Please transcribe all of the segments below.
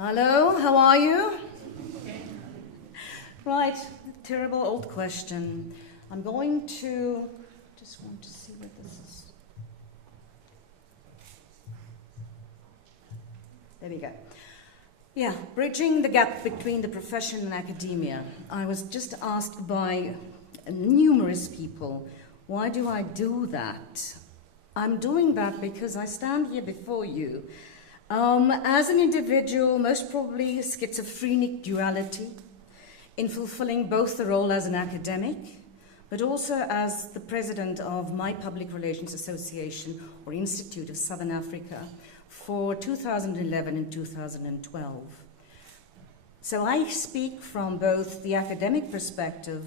Hello, how are you? Right, terrible old question. I'm going to, just want to see what this is. There we go. Yeah, bridging the gap between the profession and academia. I was just asked by numerous people, why do I do that? I'm doing that because I stand here before you as an individual, most probably schizophrenic duality, in fulfilling both the role as an academic, but also as the president of my Public Relations Association or Institute of Southern Africa for 2011 and 2012. So I speak from both the academic perspective.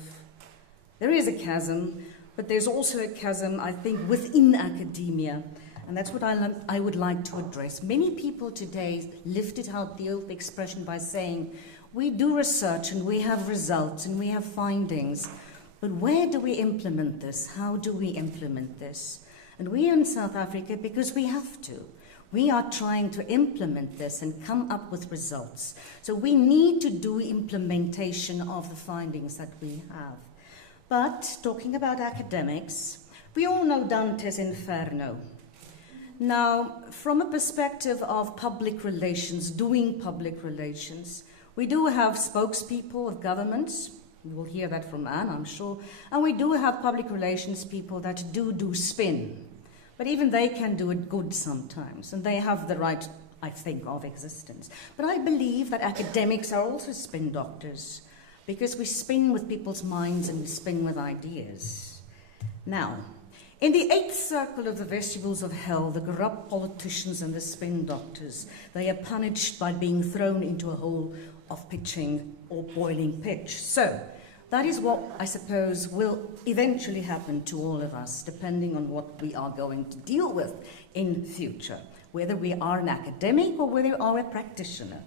There is a chasm, but there's also a chasm, I think, within academia. And that's what I would like to address. Many people today lifted out the old expression by saying, we do research and we have results and we have findings, but where do we implement this? How do we implement this? And we in South Africa, because we have to, we are trying to implement this and come up with results. So we need to do implementation of the findings that we have. But talking about academics, we all know Dante's Inferno. Now, from a perspective of public relations, doing public relations, we do have spokespeople of governments. You will hear that from Anne, I'm sure. And we do have public relations people that do spin. But even they can do it good sometimes. And they have the right, I think, of existence. But I believe that academics are also spin doctors, because we spin with people's minds and we spin with ideas. Now, in the eighth circle of the vestibules of hell, the corrupt politicians and the spin doctors, they are punished by being thrown into a hole of pitching or boiling pitch. So that is what I suppose will eventually happen to all of us, depending on what we are going to deal with in future, whether we are an academic or whether we are a practitioner.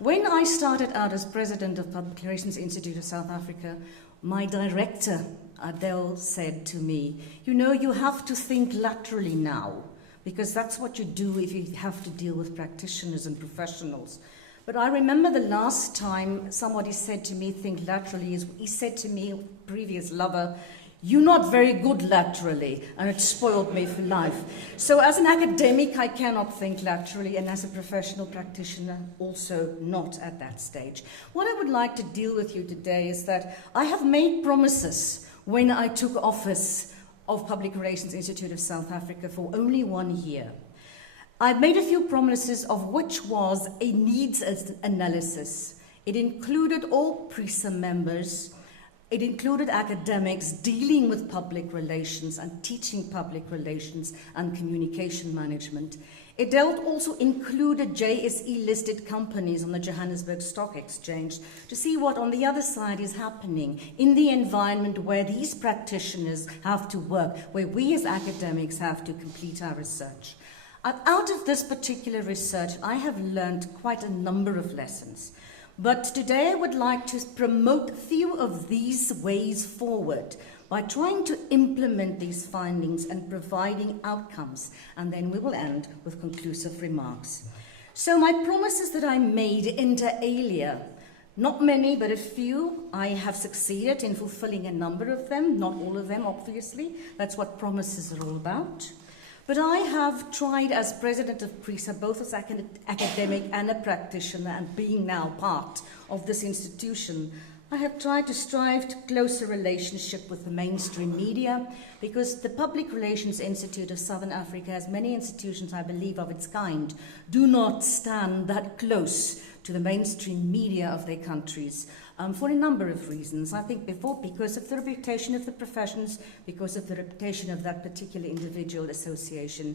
When I started out as president of Public Relations Institute of South Africa, my director, Adele, said to me, you know, you have to think laterally now, because that's what you do if you have to deal with practitioners and professionals. But I remember the last time somebody said to me, think laterally, is he said to me, previous lover, you're not very good laterally, and it spoiled me for life. So as an academic, I cannot think laterally, and as a professional practitioner, also not at that stage. What I would like to deal with you today is that I have made promises when I took office of Public Relations Institute of South Africa for only 1 year. I made a few promises, of which was a needs analysis. It included all PRISA members. It included academics dealing with public relations and teaching public relations and communication management. It also included JSE-listed companies on the Johannesburg Stock Exchange to see what on the other side is happening in the environment where these practitioners have to work, where we as academics have to complete our research. Out of this particular research, I have learned quite a number of lessons. But today I would like to promote a few of these ways forward by trying to implement these findings and providing outcomes. And then we will end with conclusive remarks. So my promises that I made inter alia, not many, but a few, I have succeeded in fulfilling a number of them, not all of them, obviously. That's what promises are all about. But I have tried as president of PRISA, both as academic and a practitioner, and being now part of this institution, I have tried to strive to closer relationship with the mainstream media, because the Public Relations Institute of Southern Africa, as many institutions, I believe, of its kind, do not stand that close to the mainstream media of their countries. For a number of reasons. I think because of the reputation of the professions, because of the reputation of that particular individual association.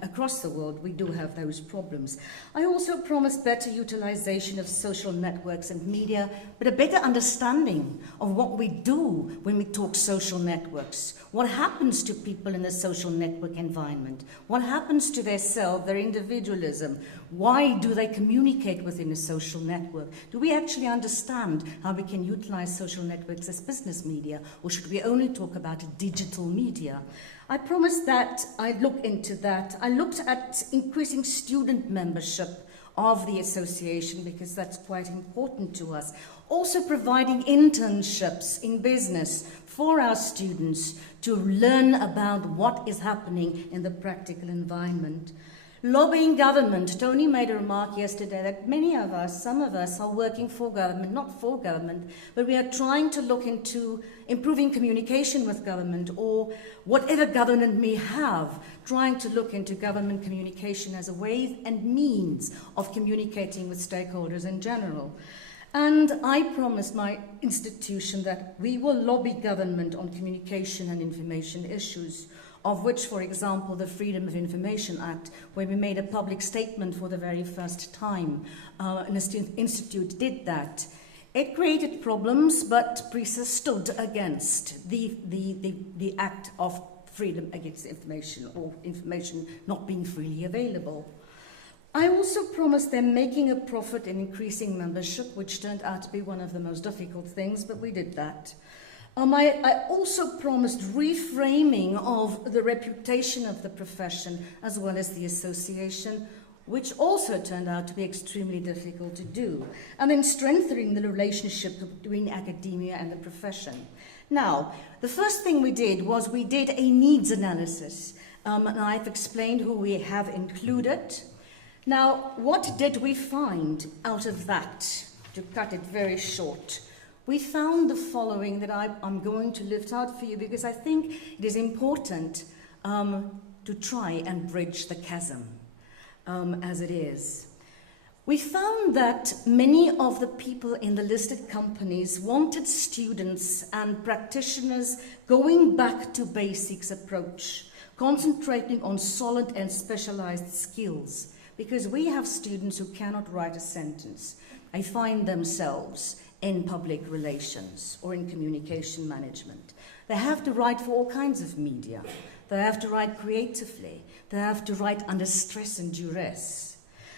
Across the world, we do have those problems. I also promised better utilization of social networks and media, but a better understanding of what we do when we talk social networks. What happens to people in the social network environment? What happens to their self, their individualism? Why do they communicate within a social network? Do we actually understand how we can utilize social networks as business media, or should we only talk about digital media? I promised that I'd look into that. I looked at increasing student membership of the association, because that's quite important to us. Also providing internships in business for our students to learn about what is happening in the practical environment. Lobbying government. Tony made a remark yesterday that many of us, some of us, are working for government, not for government, but we are trying to look into improving communication with government, or whatever government may have, trying to look into government communication as a way and means of communicating with stakeholders in general. And I promised my institution that we will lobby government on communication and information issues, of which, for example, the Freedom of Information Act, where we made a public statement for the very first time. An institute did that. It created problems, but PRISA stood against the act of freedom against information, or information not being freely available. I also promised them making a profit in increasing membership, which turned out to be one of the most difficult things, but we did that. I also promised reframing of the reputation of the profession as well as the association, which also turned out to be extremely difficult to do, and then strengthening the relationship between academia and the profession. Now, the first thing we did was we did a needs analysis, and I've explained who we have included. Now, what did we find out of that? To cut it very short, we found the following that I'm going to lift out for you, because I think it is important to try and bridge the chasm as it is. We found that many of the people in the listed companies wanted students and practitioners going back to basics approach, concentrating on solid and specialized skills, because we have students who cannot write a sentence. They find themselves in public relations or in communication management. They have to write for all kinds of media. They have to write creatively. They have to write under stress and duress.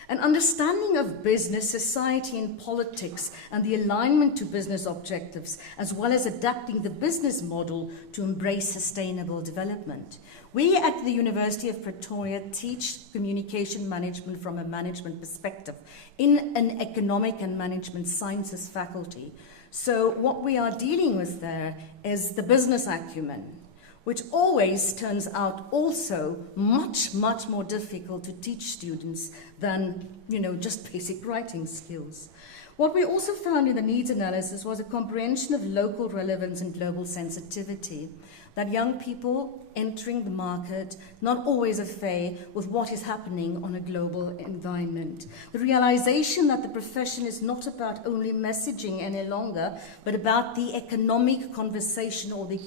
An understanding of business, society, and politics, and the alignment to business objectives, as well as adapting the business model to embrace sustainable development. We at the University of Pretoria teach communication management from a management perspective in an economic and management sciences faculty. So what we are dealing with there is the business acumen, which always turns out also much, much more difficult to teach students than, just basic writing skills. What we also found in the needs analysis was a comprehension of local relevance and global sensitivity, that young people entering the market not always affay with what is happening on a global environment. The realization that the profession is not about only messaging any longer, but about the economic conversation, or the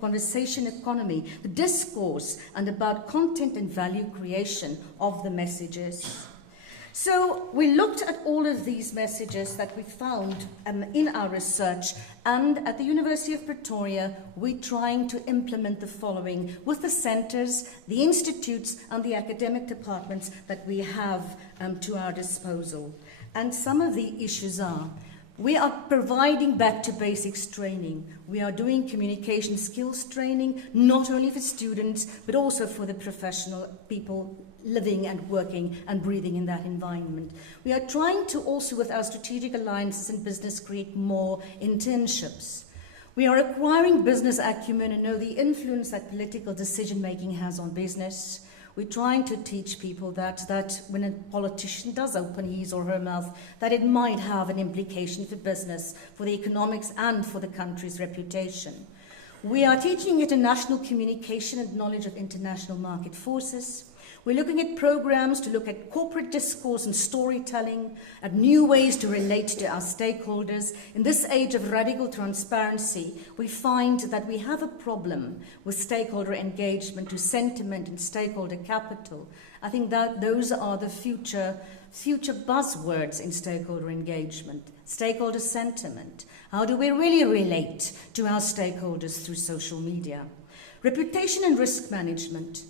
conversation economy, the discourse, and about content and value creation of the messages. So we looked at all of these messages that we found in our research, and at the University of Pretoria, we're trying to implement the following with the centres, the institutes, and the academic departments that we have to our disposal. And some of the issues are: we are providing back to basics training. We are doing communication skills training, not only for students, but also for the professional people living and working and breathing in that environment. We are trying to also, with our strategic alliances in business, create more internships. We are acquiring business acumen and know the influence that political decision-making has on business. We're trying to teach people that when a politician does open his or her mouth, that it might have an implication for business, for the economics, and for the country's reputation. We are teaching international communication and knowledge of international market forces. We're looking at programs to look at corporate discourse and storytelling, at new ways to relate to our stakeholders. In this age of radical transparency, we find that we have a problem with stakeholder engagement, to sentiment and stakeholder capital. I think that those are the future buzzwords in stakeholder engagement. Stakeholder sentiment. How do we really relate to our stakeholders through social media? Reputation and risk management.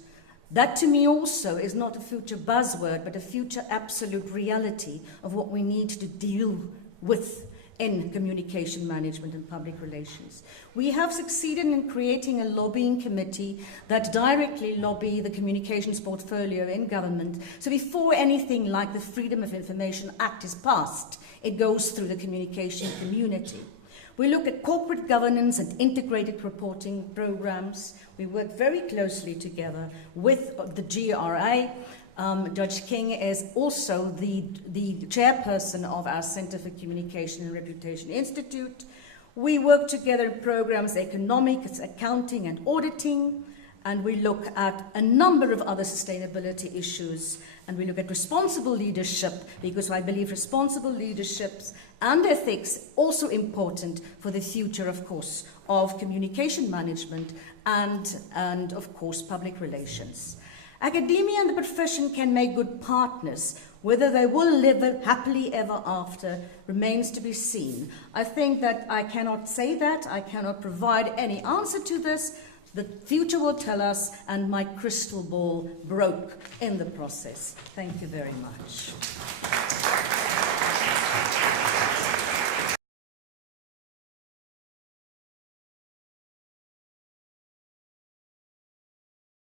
That to me also is not a future buzzword, but a future absolute reality of what we need to deal with in communication management and public relations. We have succeeded in creating a lobbying committee that directly lobby the communications portfolio in government. So before anything like the Freedom of Information Act is passed, it goes through the communication community. We look at corporate governance and integrated reporting programs. We work very closely together with the GRA. Judge King is also the chairperson of our Center for Communication and Reputation Institute. We work together in programs, economics, accounting and auditing, and we look at a number of other sustainability issues, and we look at responsible leadership, because I believe responsible leaderships and ethics also important for the future, of course, of communication management and of course, public relations. Academia and the profession can make good partners. Whether they will live happily ever after remains to be seen. I think that I cannot say that. I cannot provide any answer to this. The future will tell us, and my crystal ball broke in the process. Thank you very much.